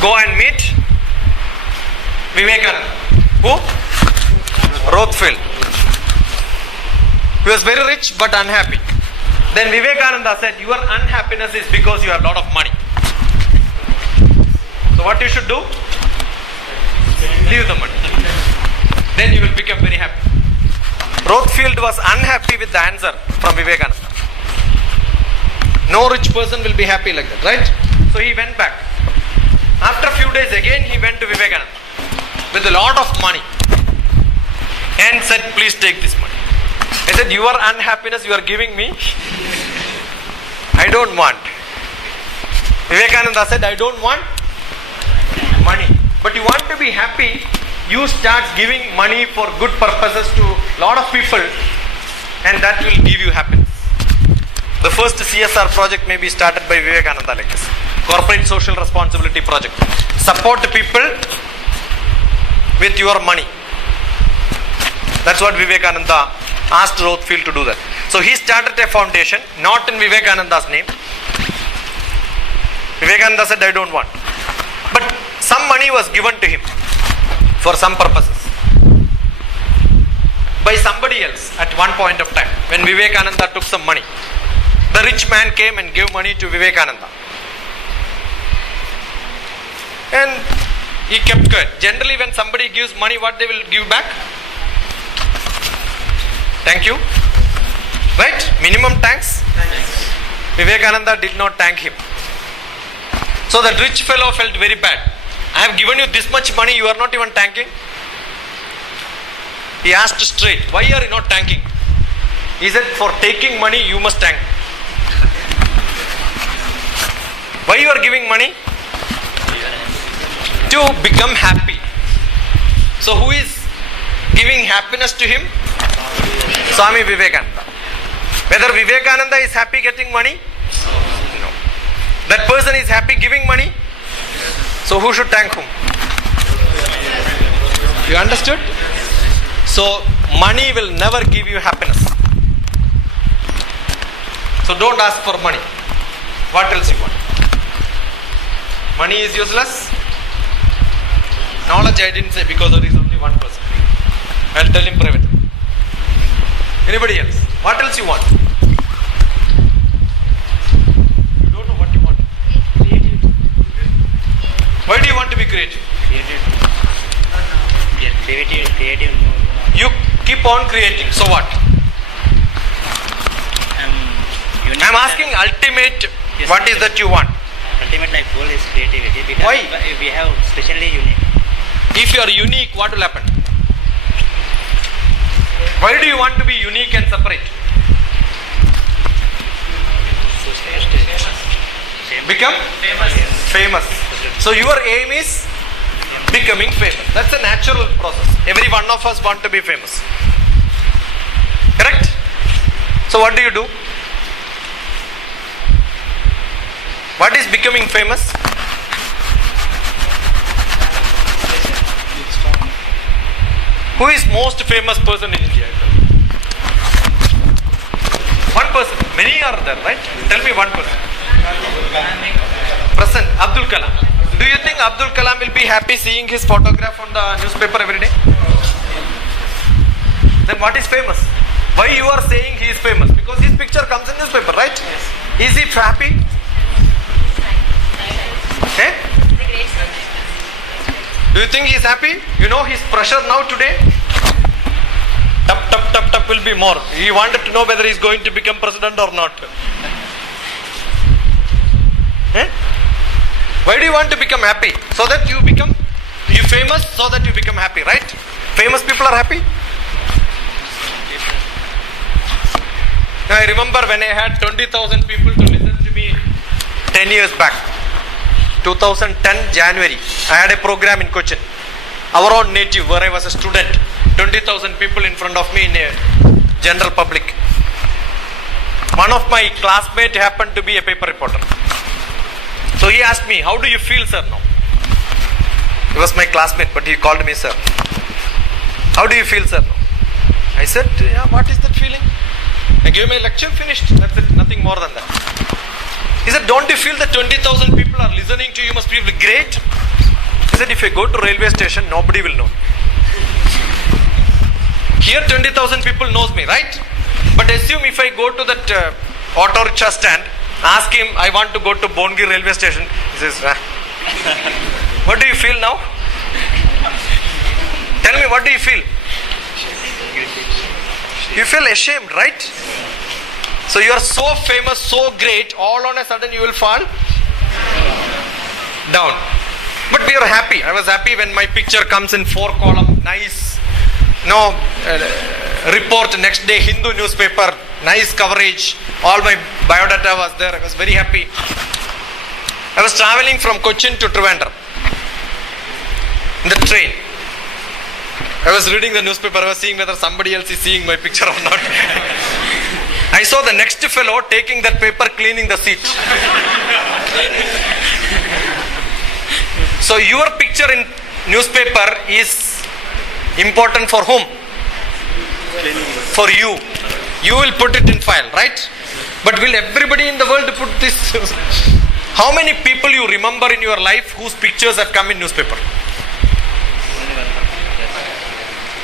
go and meet Vivekananda. Who? Rothschild. He was very rich but unhappy. Then Vivekananda said, your unhappiness is because you have a lot of money. So what you should do? Leave the money. Then you will become very happy. Rothschild was unhappy with the answer from Vivekananda. No rich person will be happy like that, right? So he went back. After a few days again he went to Vivekananda with a lot of money and said, please take this money. He said, your unhappiness you are giving me, I don't want. Vivekananda said, I don't want money. But you want to be happy, you start giving money for good purposes to a lot of people and that will give you happiness. The first CSR project may be started by Vivekananda like this. Corporate Social Responsibility Project. Support people with your money. That's what Vivekananda asked Rothschild to do that. So he started a foundation, not in Vivekananda's name. Vivekananda said, I don't want. But some money was given to him for some purposes by somebody else at one point of time. When Vivekananda took some money, the rich man came and gave money to Vivekananda. And he kept quiet. Generally when somebody gives money, what they will give back? Thank you. Right? Minimum thanks. Vivekananda did not thank him. So that rich fellow felt very bad. I have given you this much money, you are not even thanking. He asked straight, why are you not thanking? He said, for taking money you must thank. Why you are giving money? To become happy. So who is giving happiness to him? Swami Vivekananda. Whether Vivekananda is happy getting money? No. That person is happy giving money? So who should thank whom? You understood? So money will never give you happiness. So don't ask for money. What else you want? Money is useless? Knowledge I didn't say because there is only one person. I'll tell him privately. Anybody else? What else you want? You don't know what you want. Why do you want to be creative? Creative. You keep on creating. So what? I'm asking ultimate. Yes, What is that you want? Ultimate life goal is creativity because Why? We have specially unique. If you are unique, what will happen? Why do you want to be unique and separate? Become famous. So your aim is becoming famous. That's a natural process. Every one of us want to be famous. Correct? So what do you do? What is becoming famous? Who is most famous person in India? One person. Many are there, right? Tell me one person. Present. Abdul Kalam. Do you think Abdul Kalam will be happy seeing his photograph on the newspaper every day? Then what is famous? Why you are saying he is famous? Because his picture comes in newspaper, right? Yes. Is he happy? Eh? Do you think he is happy? You know his pressure now today? Tap will be more. He wanted to know whether he is going to become president or not. Eh? Why do you want to become happy? So that you become famous, so that you become happy, right? Famous people are happy. I remember when I had 20,000 people to listen to me 10 years back. 2010 January, I had a program in Cochin, our own native, where I was a student. 20,000 people in front of me in a general public. One of my classmates happened to be a paper reporter. So he asked me, how do you feel, sir, now? He was my classmate, but he called me sir. How do you feel, sir, now? I said, yeah, what is that feeling? I gave my lecture, finished. That's it, nothing more than that. He said, don't you feel that 20,000 people are listening to you? You must feel great. He said, if I go to railway station, nobody will know. Here 20,000 people knows me, right? But assume if I go to that auto rickshaw stand, ask him, I want to go to Bongir railway station. He says, what do you feel now? Tell me, what do you feel? You feel ashamed, right? So you are so famous, so great, all on a sudden you will fall down. But we are happy. I was happy when my picture comes in 4 column, nice, report next day, Hindu newspaper, nice coverage, all my biodata was there. I was very happy. I was traveling from Cochin to Trivandrum in the train. I was reading the newspaper, I was seeing whether somebody else is seeing my picture or not. I saw the next fellow taking that paper, cleaning the seat. So your picture in newspaper is important for whom? For you. You will put it in file, right? But will everybody in the world put this? How many people you remember in your life whose pictures have come in newspaper?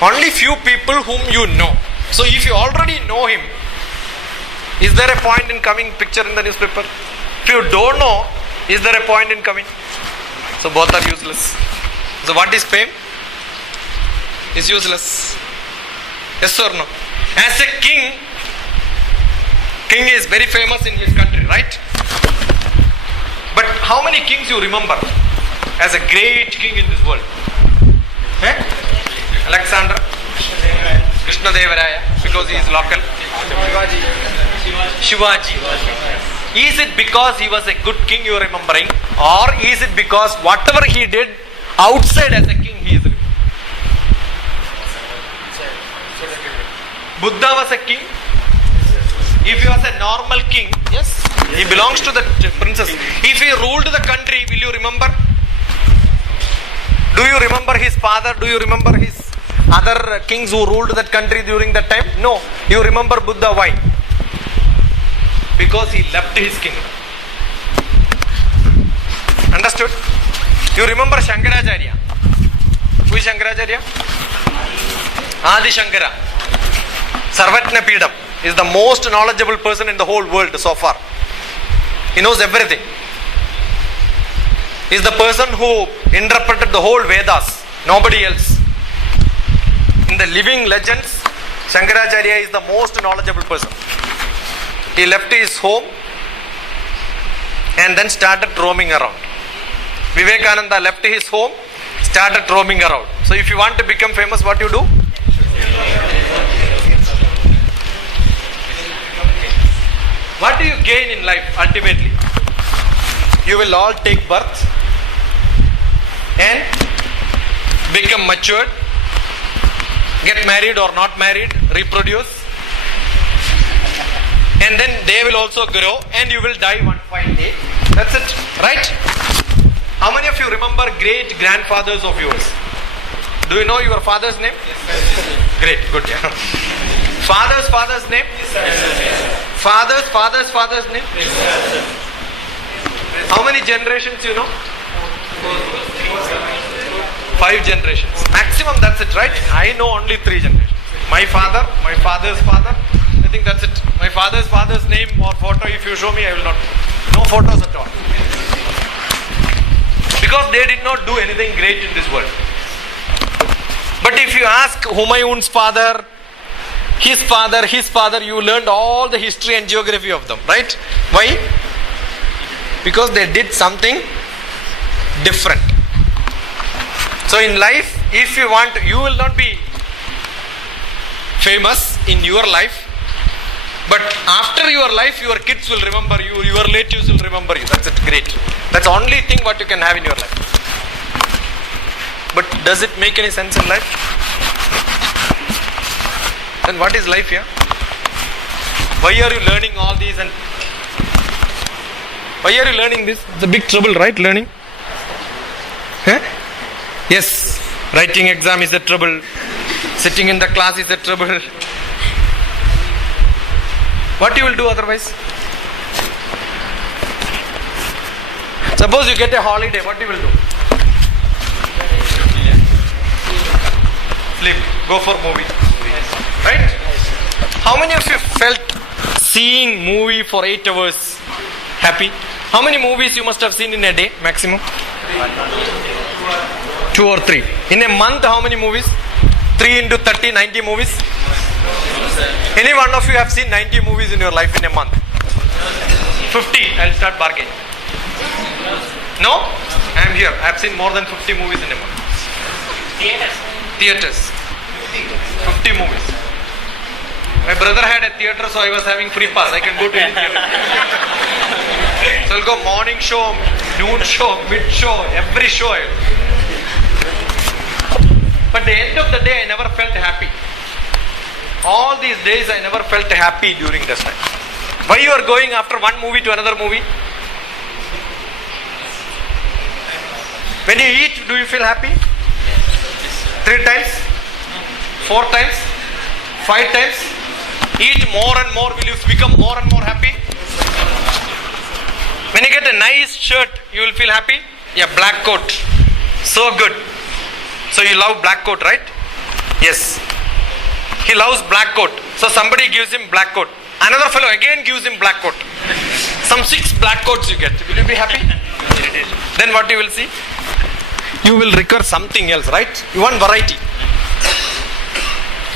Only few people whom you know. So if you already know him, is there a point in coming picture in the newspaper? If you don't know, is there a point in coming? So both are useless. So what is fame? Is useless. Yes or no? As a king is very famous in his country, right? But how many kings you remember as a great king in this world? Alexander, Krishna Devaraya, because he is local. Shivaji. Is it because he was a good king you are remembering, or is it because whatever he did outside as a king he is remembering? Buddha was a king. If he was a normal king, yes, he belongs to the princess. If he ruled the country, will you remember? Do you remember his father? Do you remember his other kings who ruled that country during that time? No. You remember Buddha. Why? Because he left his kingdom. Understood? You remember Shankaracharya. Who is Shankaracharya? Adi Shankara. Sarvatna Pidam is the most knowledgeable person in the whole world so far. He knows everything. He is the person who interpreted the whole Vedas. Nobody else. In the living legends, Shankaracharya is the most knowledgeable person. He left his home and then started roaming around. Vivekananda left his home, started roaming around. So if you want to become famous, what you do? What do you gain in life ultimately? You will all take birth and become matured, get married or not married, reproduce, and then they will also grow and you will die one fine day. That's it, right? How many of you remember great grandfathers of yours? Do you know your father's name? Yes. Great, good. Yeah. Father's name? Yes. Father's name? Yes. How many generations you know? 5 generations. Maximum, that's it, right? I know only 3 generations. My father, my father's father. I think that's it. My father's name or photo, if you show me, I will not. No photos at all. Because they did not do anything great in this world. But if you ask Humayun's father, his father, you learned all the history and geography of them, right? Why? Because they did something different. So in life, if you want, you will not be famous in your life, but after your life, your kids will remember you, your relatives will remember you. That's it, great. That's the only thing what you can have in your life. But does it make any sense in life? Then what is life here? Why are you learning all these and why are you learning this? It's a big trouble, right? Learning? Huh? Yes. Writing exam is a trouble. Sitting in the class is a trouble. What you will do otherwise? Suppose you get a holiday, what you will do? sleep, go for movie. Right? How many of you felt seeing movie for 8 hours happy? How many movies you must have seen in a day maximum? 2 or 3. In a month, how many movies? 3 into 30, 90 movies. Any one of you have seen 90 movies in your life in a month? 50. I'll start bargaining. No? I am here. I have seen more than 50 movies in a month. Theaters. 50 movies. My brother had a theater, so I was having free pass. I can go to any theater. So I'll go morning show, noon show, mid show, every show. But at the end of the day, I never felt happy. All these days, I never felt happy during this time. Why you are going after one movie to another movie? When you eat, do you feel happy? 3 times? 4 times? 5 times? Eat more and more, will you become more and more happy? When you get a nice shirt, you will feel happy? Yeah, black coat. So good. So you love black coat, right? Yes. He loves black coat. So somebody gives him black coat. Another fellow again gives him black coat. Some 6 black coats you get. Will you be happy? Then what you will see? You will require something else, right? You want variety.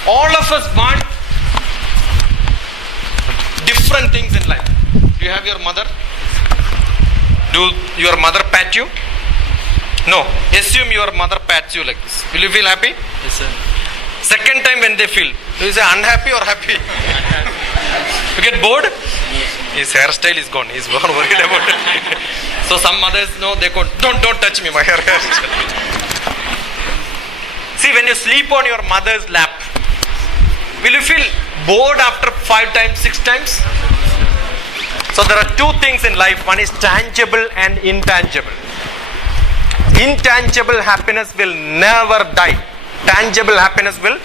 All of us want different things in life. Do you have your mother? Do your mother pat you? No. Assume your mother pats you like this. Will you feel happy? Yes, sir. Second time when they feel, do you say unhappy or happy? You get bored? His hairstyle is gone. He's gone worried about it. So some mothers, no, they go, don't touch me, my hairstyle. See, when you sleep on your mother's lap, will you feel bored after 5 times, 6 times? So there are 2 things in life. One is tangible and intangible. Intangible happiness will never die. Tangible happiness will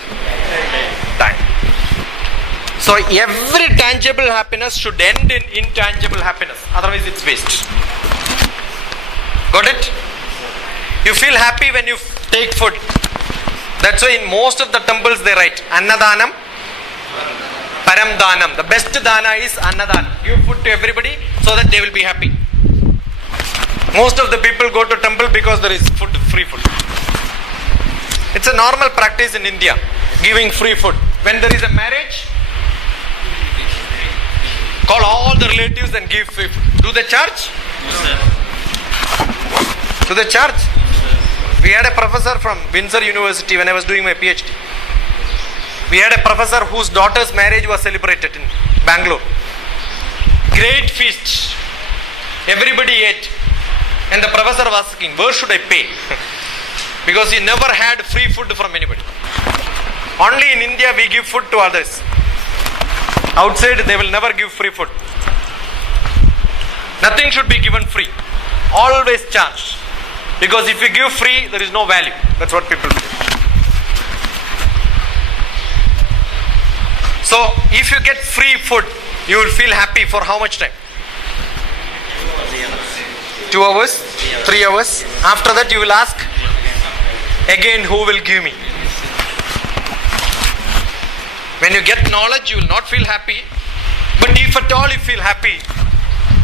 die. So every tangible happiness should end in intangible happiness. Otherwise it's waste. Got it? You feel happy when you take food. That's why in most of the temples they write Annadanam, Paramdanam. The best dana is Annadanam. Give food to everybody so that they will be happy. Most of the people go to temple because there is food, free food. It's a normal practice in India, giving free food. When there is a marriage, call all the relatives and give free food. Do they charge? Do they charge? We had a professor from Windsor University when I was doing my PhD. We had a professor whose daughter's marriage was celebrated in Bangalore. Great feast. Everybody ate. And the professor was asking, where should I pay? Because he never had free food from anybody. Only in India we give food to others. Outside they will never give free food. Nothing should be given free. Always charged. Because if you give free, there is no value. That's what people do. So if you get free food, you will feel happy for how much time? 2 hours? 3 hours? After that you will ask, again who will give me? When you get knowledge, you will not feel happy. But if at all you feel happy,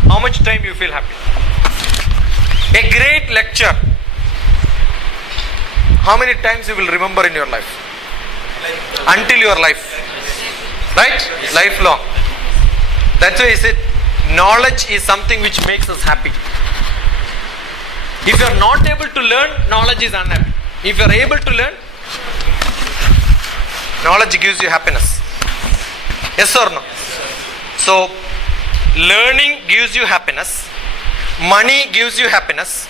how much time you feel happy? A great lecture, how many times you will remember in your life? Until your life. Right? Lifelong. That's why he said, knowledge is something which makes us happy. If you are not able to learn, knowledge is unhappy. If you are able to learn, knowledge gives you happiness. Yes or no? So, learning gives you happiness. Money gives you happiness.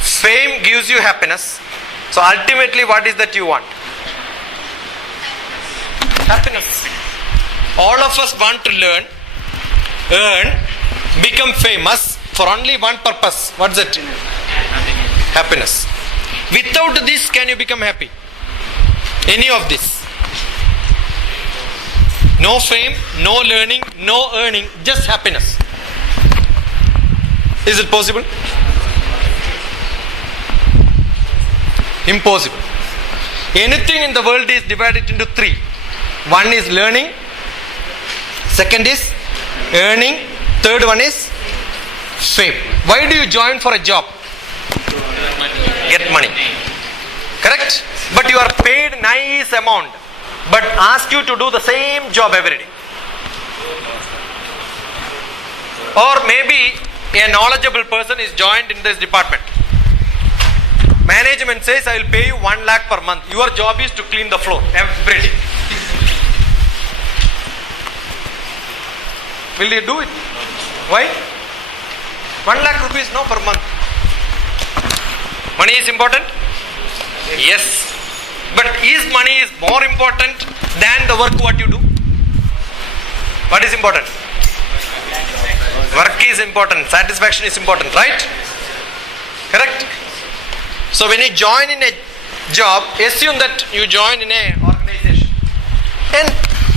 Fame gives you happiness. So ultimately what is that you want? Happiness. All of us want to learn, earn, become famous for only one purpose. What's it? Happiness. Without this, can you become happy? Any of this? No fame, no learning, no earning, just happiness. Is it possible? Impossible. Anything in the world is divided into three. One is learning, second is earning, third one is fame. Why do you join for a job? Get money. Correct? But you are paid nice amount, but ask you to do the same job every day. Or maybe a knowledgeable person is joined in this department. Management says, I will pay you 1 lakh per month. Your job is to clean the floor every day. Will you do it? Why? 1 lakh rupees no per month. Money is important? Yes. But is money is more important than the work what you do? What is important? Work is important. Satisfaction is important, right? Correct? So when you join in a job, assume that you join in a organization and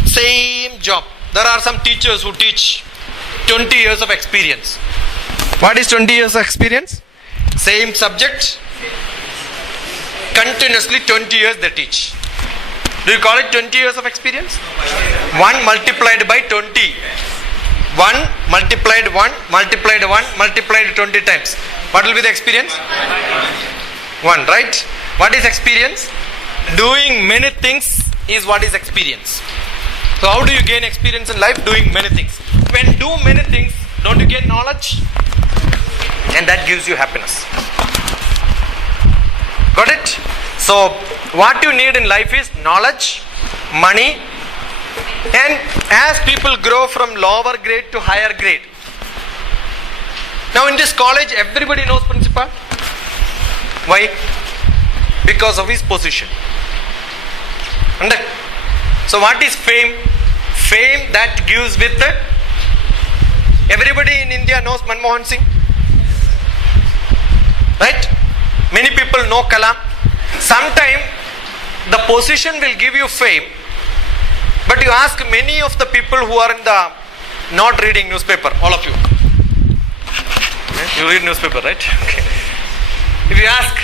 same job. There are some teachers who teach 20 years of experience. What is 20 years of experience? Same subject, continuously 20 years they teach. Do you call it 20 years of experience? 1 multiplied by 20. 1 multiplied 1 multiplied 1 multiplied 20 times. What will be the experience? 1, right? What is experience? Doing many things is what is experience. So how do you gain experience in life? Doing many things. When do many things, don't you gain knowledge? And that gives you happiness. Got it? So what you need in life is knowledge, money, and as people grow from lower grade to higher grade. Now in this college everybody knows principal. Why? Because of his position. Understand? So what is fame? Fame that gives with the, everybody in India knows Manmohan Singh. Right? Many people know Kalam. Sometime the position will give you fame, but you ask many of the people who are in the not reading newspaper, all of you. You read newspaper, right? Okay. If you ask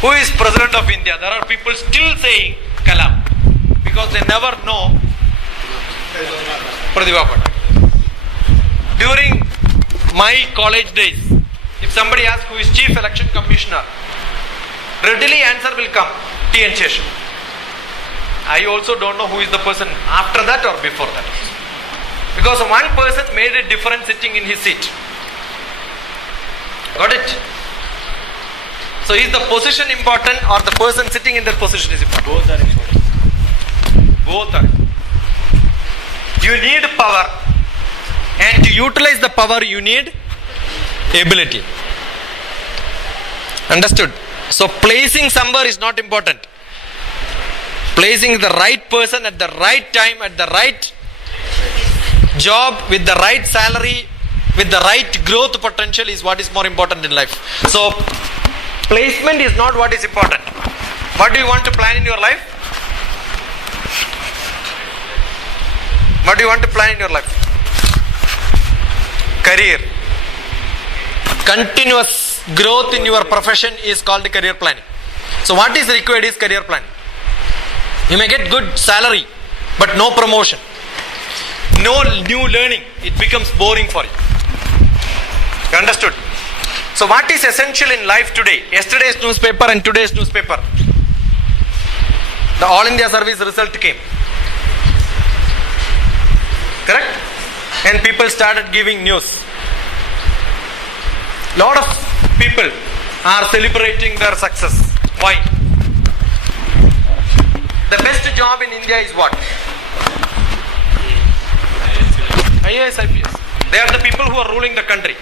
who is President of India, there are people still saying Kalam because they never know Pratibha Patil. During my college days, if somebody asks who is Chief Election Commissioner, readily answer will come, T.N. Sheshan. I also don't know who is the person after that or before that. Because one person made a difference sitting in his seat. Got it? So is the position important or the person sitting in that position is important? Both are important. Both are. You need power, and to utilize the power you need ability. Understood? So placing somewhere is not important. Placing the right person at the right time, at the right job, with the right salary, with the right growth potential is what is more important in life. So placement is not what is important. What do you want to plan in your life? What do you want to plan in your life? Career. Continuous growth in your profession is called career planning. So what is required is career planning. You may get good salary, but no promotion, no new learning. It becomes boring for you. You understood? So what is essential in life today? Yesterday's newspaper and today's newspaper. The All India Service result came. Correct? And people started giving news. Lot of people are celebrating their success. Why? The best job in India is what? IAS, IPS. They are the people who are ruling the country.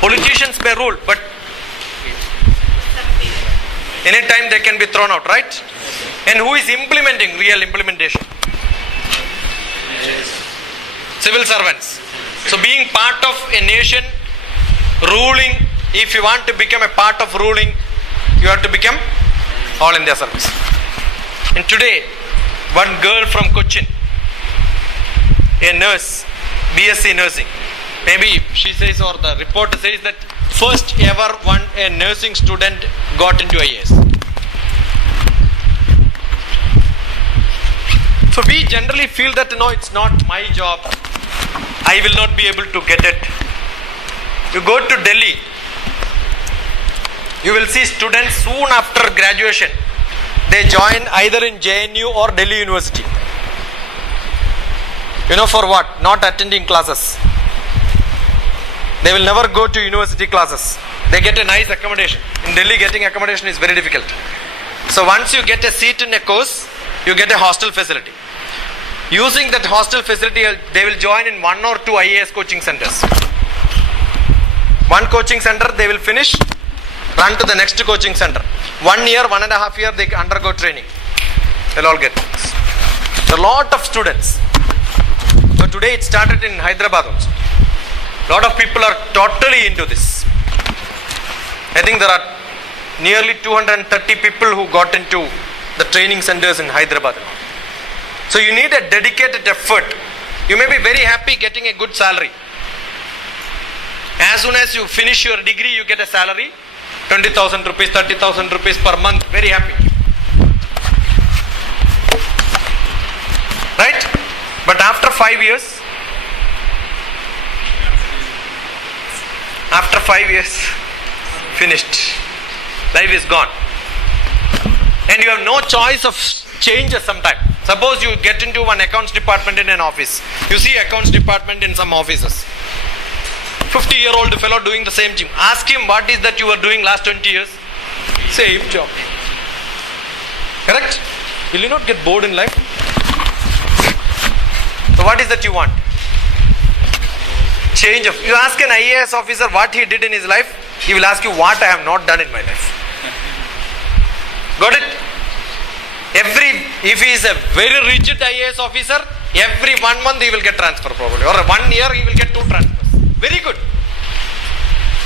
Politicians may rule, but anytime they can be thrown out, right? And who is implementing real implementation? Civil servants. So being part of a nation, ruling, if you want to become a part of ruling, you have to become All India Service. And today, one girl from Cochin, a nurse, BSc nursing, maybe she says, or the reporter says that first ever a nursing student got into IAS. So we generally feel that no, it's not my job. I will not be able to get it. You go to Delhi, you will see students soon after graduation, they join either in JNU or Delhi University. You know for what? Not attending classes. They will never go to university classes. They get a nice accommodation. In Delhi, getting accommodation is very difficult. So once you get a seat in a course, you get a hostel facility. Using that hostel facility, they will join in 1 or 2 IAS coaching centers. One coaching center they will finish, run to the next coaching center. 1 year, 1.5 years they undergo training. They'll all get this. A lot of students. So today it started in Hyderabad also. Lot of people are totally into this. I think there are nearly 230 people who got into the training centers in Hyderabad. So you need a dedicated effort. You may be very happy getting a good salary. As soon as you finish your degree, you get a salary, 20,000 rupees, 30,000 rupees per month. Very happy. Right? But after 5 years, finished. Life is gone. And you have no choice of changes sometimes. Suppose you get into one accounts department in an office. You see accounts department in some offices. 50-year-old fellow doing the same thing. Ask him what is that you were doing last 20 years. Same job. Correct? Will you not get bored in life? So what is that you want? Change of. You ask an IAS officer what he did in his life, he will ask you what I have not done in my life. Got it? If he is a very rigid IAS officer, every 1 month he will get transfer probably, or 1 year he will get 2 transfers. Very good.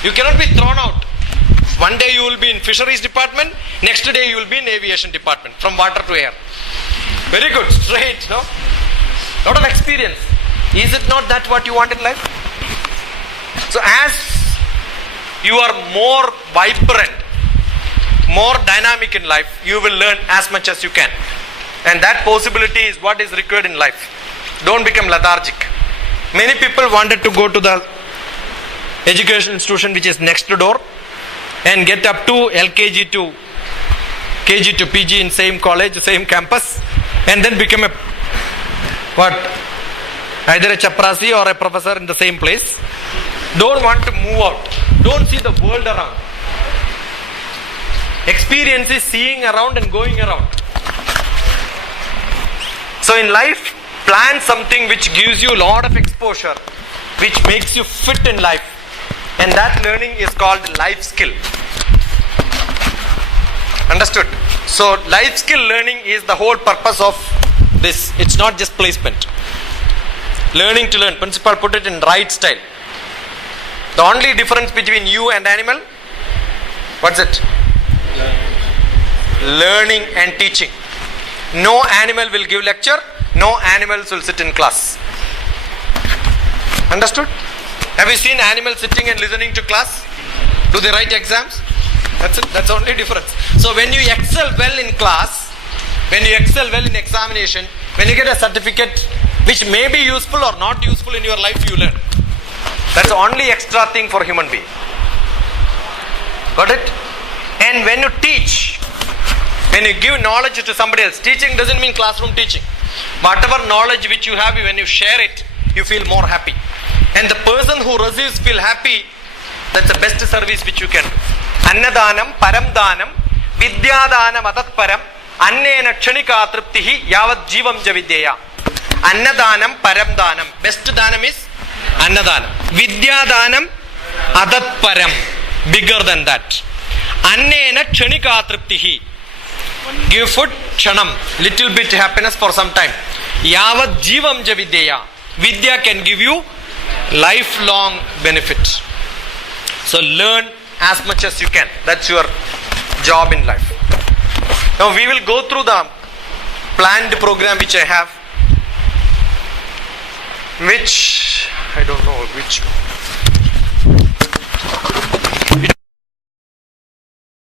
You cannot be thrown out. One day you will be in fisheries department, next day you will be in aviation department, from water to air. Very good, straight, no? Lot of experience. Is it not that what you want in life? So as you are more vibrant, more dynamic in life, you will learn as much as you can. And that possibility is what is required in life. Don't become lethargic. Many people wanted to go to the education institution which is next door and get up to LKG to KG to PG in same college, same campus, and then become a either a chaprasi or a professor in the same place. Don't want to move out. Don't see the world around. Experience is seeing around and going around. So in life, plan something which gives you a lot of exposure, which makes you fit in life. And that learning is called life skill. Understood? So life skill learning is the whole purpose of this. It's not just placement. Learning to learn. Principal put it in right style. The only difference between you and animal, what's it? Learning and teaching. No animal will give lecture. No animals will sit in class. Understood? Have you seen animals sitting and listening to class? Do they write exams? That's it. That's the only difference. So when you excel well in class, when you excel well in examination, when you get a certificate which may be useful or not useful in your life, you learn. That's the only extra thing for human being. Got it? And when you teach, when you give knowledge to somebody else, teaching doesn't mean classroom teaching. Whatever knowledge which you have, when you share it, you feel more happy. And the person who receives feel happy. That's the best service which you can do. Annadanam, paramdanam, vidyadanam atatparam, annena kshanika triptihi yavat jivam javidyeya. Annadanam, paramdanam. Best danam is annadanam. Vidyadanam atatparam. Bigger than that. Annena kshanika triptihi. Give food, kshanam. Little bit happiness for some time. Yavat jivam javidyeya. Vidya can give you lifelong benefit. So learn as much as you can. That's your job in life. Now we will go through the planned program which I have, which I don't know which